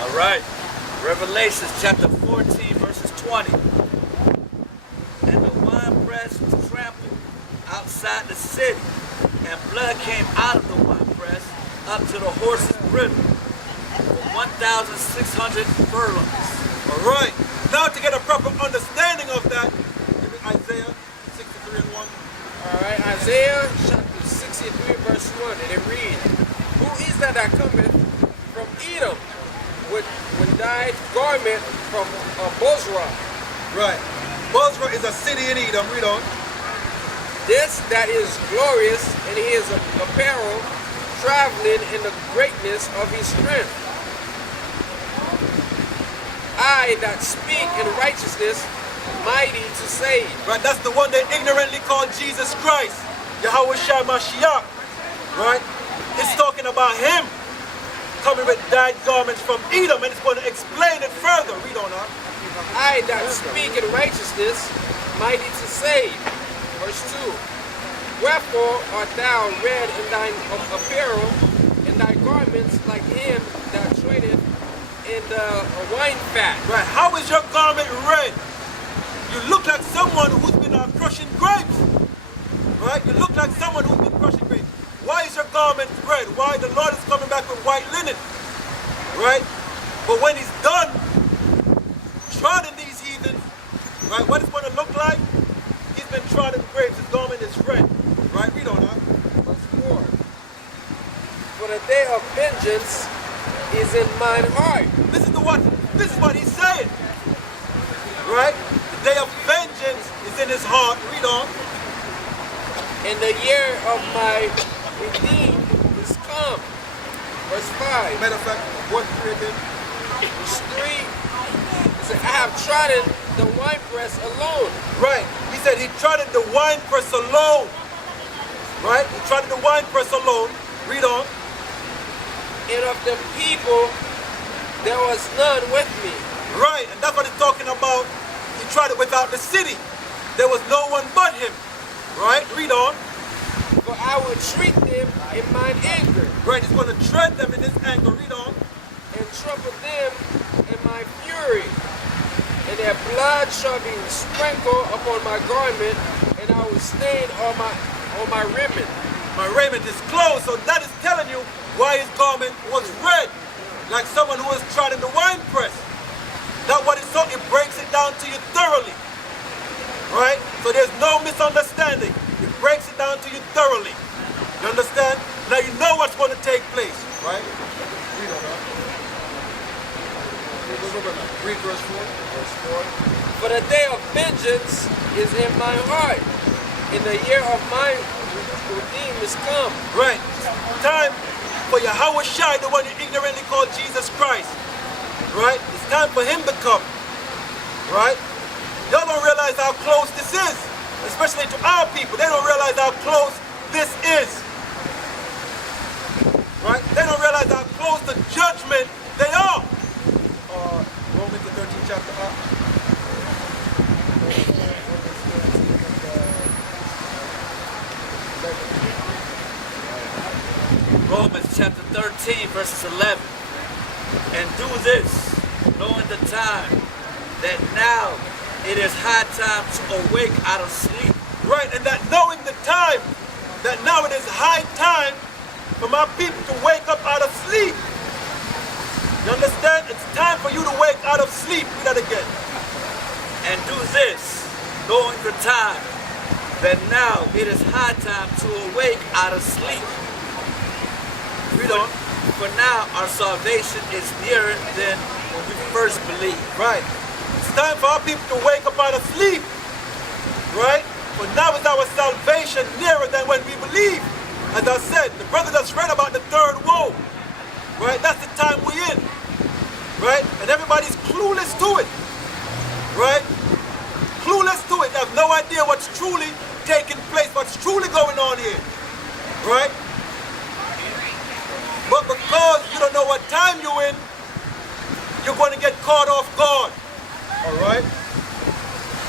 All right. Revelations chapter 14, verses 20. And the winepress was trampled outside the city, and blood came out of the winepress up to the horse's bridle, 1,600 furlongs. All right. Now to get a proper understanding of that, give me Isaiah 63 and 1. All right, Isaiah chapter 63 verse 1, and it reads, Who is that cometh from Edom with dyed garment from Bozrah? Right. Bozrah is a city in Edom. Read on. This that is glorious, and he is apparel, traveling in the greatness of his strength. I that speak in righteousness, mighty to save. Right, that's the one they ignorantly call Jesus Christ, Yahweh Shai Mashiach. Right? It's talking about him coming with dyed garments from Edom, and it's going to explain it further. Read on up. I that speak in righteousness, mighty to save. Verse 2. Wherefore art thou red in thine apparel, and thy garments like him that tradeth in the wine fat. Right, how is your garment red? You look like someone who's been crushing grapes. Right? You look like someone who's been crushing grapes. Why is your garment red? Why? The Lord is coming back with white linen. Right? But when he's done trodding these heathens, right, what it's going to look like? He's been trodding grapes. His garment is red. Right? Read on that. Verse 4. For the day of vengeance is in mine heart. This is what he's saying. Right? The day of vengeance is in his heart. Read on. And the year of my redeemed is come. Verse 5. Matter of fact, what 3 again? Verse 3. He said, I have trodden the winepress alone. Right. He said he trodden the winepress alone. Right? He trodden the winepress alone. Read on. And of the people there was none with me. Right, and that's what he's talking about. He tried it without the city. There was no one but him. Right? Read on. For I will treat them in mine anger. Right, he's going to tread them in his anger. Read on. And trouble them in my fury. And their blood shall be sprinkled upon my garment, and I will stain on my raiment. My raiment is closed, so that is telling you why his garment was red, like someone who was trodden the winepress. That's what it's talking. It breaks it down to you thoroughly. Right? So there's no misunderstanding. It breaks it down to you thoroughly. You understand? Now you know what's going to take place. Right? Read on that. Read verse 4. Verse 4. For the day of vengeance is in my heart, and the year of my redeem is come. Right. Time for Yahweh Shai, the one you ignorantly call Jesus Christ. Right? It's time for him to come. Right? Y'all don't realize how close this is. Especially to our people. They don't realize how close this is. Right? They don't realize how close to judgment they are. Romans the 13th chapter up. Romans chapter 13, verses 11. And do this, knowing the time, that now it is high time to awake out of sleep. Right, and that knowing the time, that now it is high time for my people to wake up out of sleep. You understand? It's time for you to wake out of sleep. Read that again. And do this, knowing the time, that now it is high time to awake out of sleep. Read on. For now our salvation is nearer than when we first believed. Right. It's time for our people to wake up out of sleep. Right? For now is our salvation nearer than when we believe. As I said, the brother just read about the third woe. Right? That's the time we're in. Right? And everybody's clueless to it. Right? Clueless to it. They have no idea what's truly taking place, what's truly going on here. Right? But because you don't know what time you're in, you're going to get caught off guard. All right?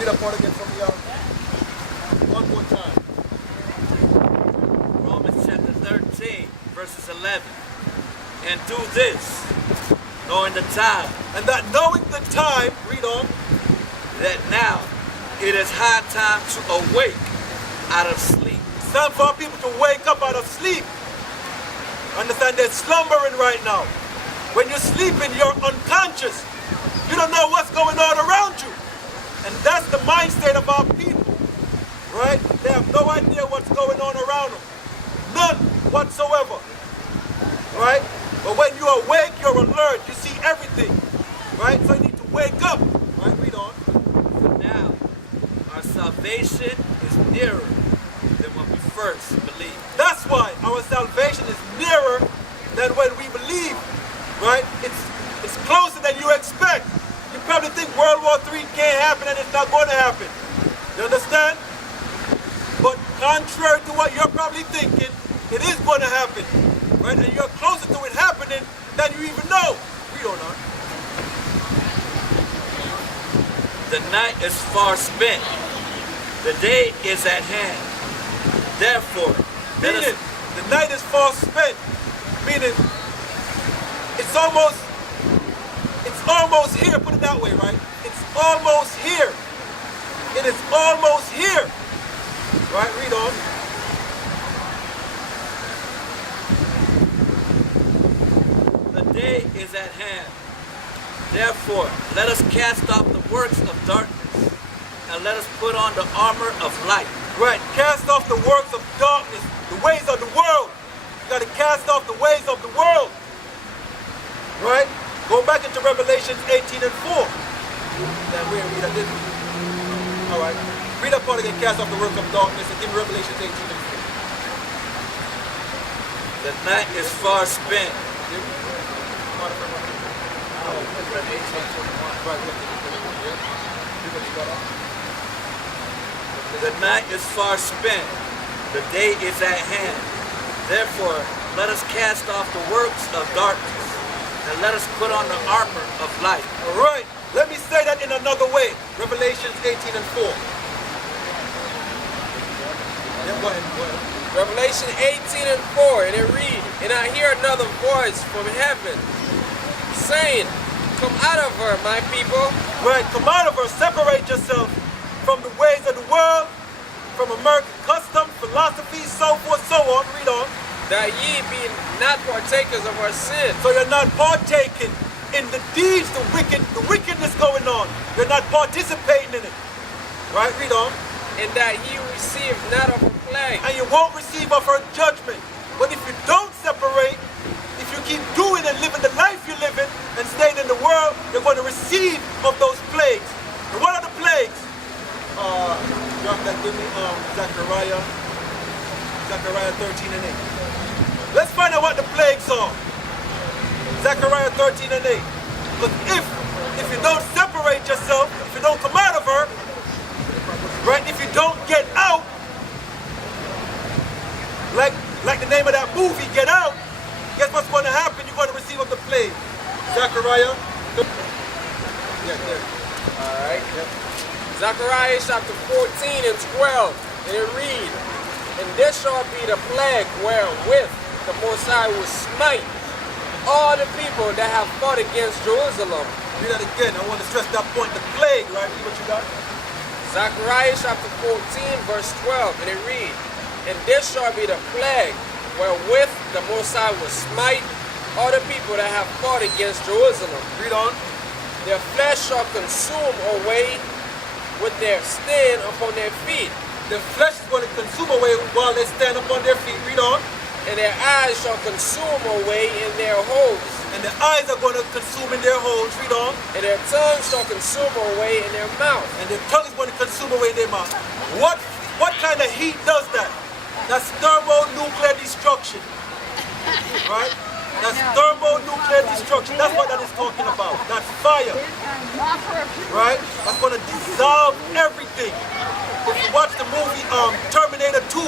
Read that part again from y'all. One more time. Romans chapter 13, verses 11. And do this, knowing the time, And that knowing the time, read on, that now it is high time to awake out of sleep. it's time for our people to wake up out of sleep. Understand, they're slumbering right now. When you're sleeping, you're unconscious. You don't know what's going on around you. And that's the mind state of our people, right? They have no idea what's going on around them. None whatsoever, right? But when you're awake, you're alert. You see everything, right? So you need to wake up, right? Read on. For now, our salvation is nearer than when we first believed. That's why our salvation is nearer than when we believe, right? It's closer than you expect. You probably think World War III can't happen and it's not going to happen. You understand? But contrary to what you're probably thinking, it is going to happen, right? And you're closer to it happening than you even know. Read on. The night is far spent. The day is at hand. Therefore, let Meaning, us the night is far spent. Meaning, it's almost here, put it that way, right? It's almost here. It is almost here. Right, read on. The day is at hand. Therefore, let us cast off the works of darkness, and let us put on the armor of light. Right, cast off the works of darkness, the ways of the world. You got to cast off the ways of the world. Right? Go back into Revelation 18 and 4. Then we read that, didn't we? All right. Read that part again, cast off the works of darkness, and give me Revelation 18 and 4. The night is far spent. The night is far spent. The day is at hand. Therefore, let us cast off the works of darkness, and let us put on the armor of light. All right. Let me say that in another way. Revelation 18 and 4. Yeah, go ahead. Revelation 18 and 4, and it reads, and I hear another voice from heaven saying, come out of her, my people, Right, come out of her, separate yourself from the ways of the world, from American custom, philosophy, so forth, so on. Read on. that ye be not partakers of our sin, So you're not partaking in the deeds, the wickedness going on. You're not participating in it. Right, read on. and that ye receive not of a plague. And you won't receive of her judgment. But if you don't separate, if you keep doing and living the life you're living and staying in the world, you're going to receive of those plagues. And what are the plagues? Drop that, give me Zechariah 13 and 8. Let's find out what the plagues are. Zechariah 13 and 8. Because if you don't separate yourself, if you don't come out of her, right, if you don't get out, like the name of that movie, Get Out, guess what's going to happen? You're going to receive of the plague. Zechariah. Yeah, there. Alright. Zechariah chapter 14 and 12, and it reads, and this shall be the plague wherewith the Most High will smite all the people that have fought against Jerusalem. Read that again. I want to stress that point. The plague, right? Read what you got. Zechariah chapter 14 verse 12, and it reads, and this shall be the plague wherewith the Most High will smite all the people that have fought against Jerusalem. Read on. Their flesh shall consume away with their stand upon their feet, The flesh is going to consume away while they stand up on their feet. Read on. and their eyes shall consume away in their holes, And their eyes are going to consume in their holes. Read on. and their tongue shall consume away in their mouth. And their tongue is going to consume away their mouth. What kind of heat does that? That's thermonuclear destruction. Right? That's thermonuclear destruction. That's what that is talking about. That's fire. Right? That's going to dissolve everything. If you watch the movie Terminator 2,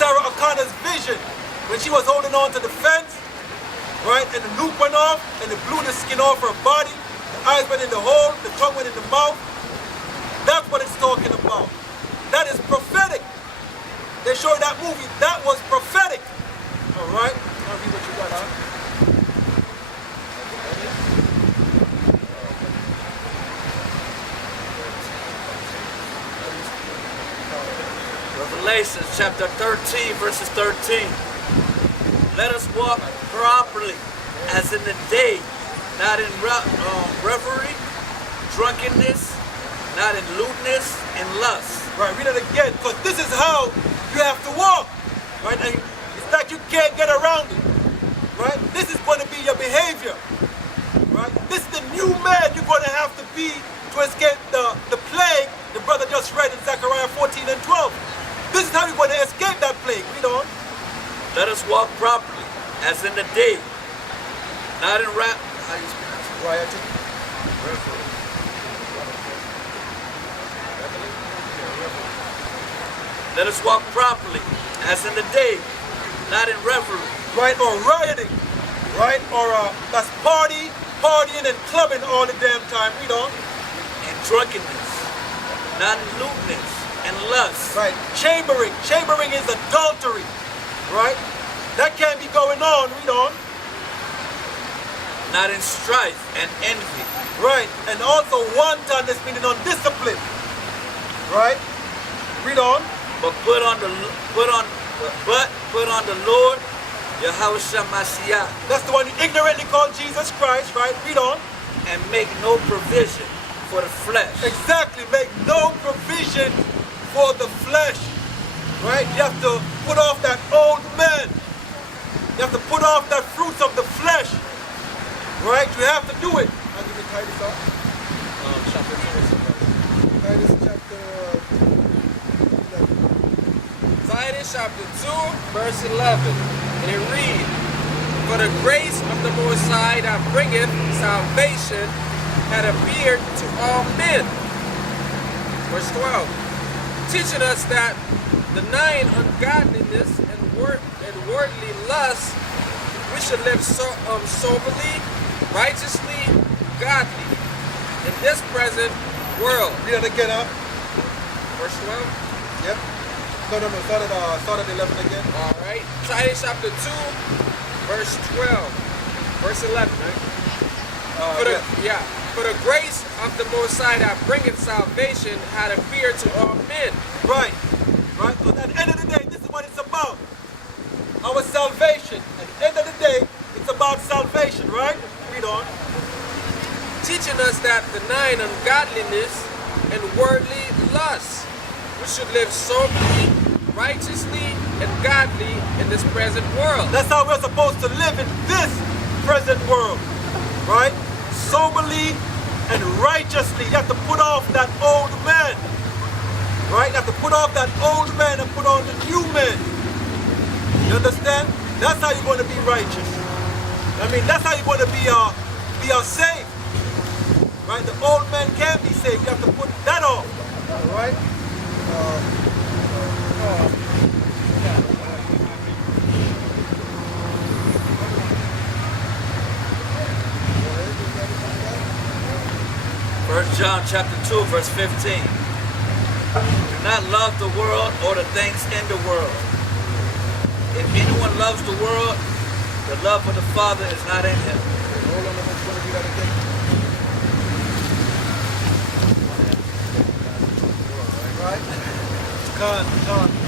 Sarah O'Connor's vision, when she was holding on to the fence, right, and the nuke went off, and it blew the skin off her body, the eyes went in the hole, the tongue went in the mouth. That's what it's talking about. That is prophetic. They showed that movie. That was prophetic. All right? I'll read what you got, huh? Revelations chapter 13, verses 13. Let us walk properly as in the day, not in revelry, drunkenness, not in lewdness and lust. Right, read it again, because this is how you have to walk. Right, and it's like you can't get around it. Right, this is going to be your behavior. Right, this is the new man you're going to have to be to escape the plague the brother just read in Zechariah 14 and 12. This is how you're going to escape that plague. Read on. Let us walk properly as in the day, not in rap. How you pronounce it? Let us walk properly as in the day, not in revelry. Right, or rioting. Right, or that's partying and clubbing all the damn time. Read on. And drunkenness, not in lewdness and lust. Right, chambering. Chambering is adultery. Right, that can't be going on. Read on. Not in strife and envy. Right, and also wantonness, meaning undisciplined. Right, read on. But put on the Lord, Yahushua Mashiach, That's the one you ignorantly call Jesus Christ. Right, read on. and make no provision for the flesh. Exactly, make no provision for the flesh. Right, you have to put off that old man. You have to put off that fruits of the flesh. Right, you have to do it. I'll give you Titus up. Chapter 2. Titus chapter 11. Titus chapter 2, verse 11. And it reads, For the grace of the Most High that bringeth salvation had appeared to all men. Verse 12. Teaching us that denying ungodliness and worldly lust, we should live soberly, righteously, godly in this present world. Read it again, huh? Verse 12. Yep. Start at 11 again. All right. Titus chapter 2, verse 12. Verse 11, right? For the grace of the Most High that bringeth salvation had appeared to all men. Right. Right. But at the end of the day, this is what it's about. Our salvation. At the end of the day, it's about salvation, right? Read on. Teaching us that denying ungodliness and worldly lust, we should live soberly, righteously, and godly in this present world. That's how we're supposed to live in this present world, right? Soberly and righteously. You have to put off that old man, right? You have to put off that old man and put on the new man. You understand? That's how you're going to be righteous. I mean, that's how you're going to be saved, right? The old man can't be saved. You have to put that off, all right? First John chapter 2, verse 15. Do not love the world or the things in the world. If anyone loves the world, the love of the Father is not in him. Hold on, I'm going to do that again. Right? Con.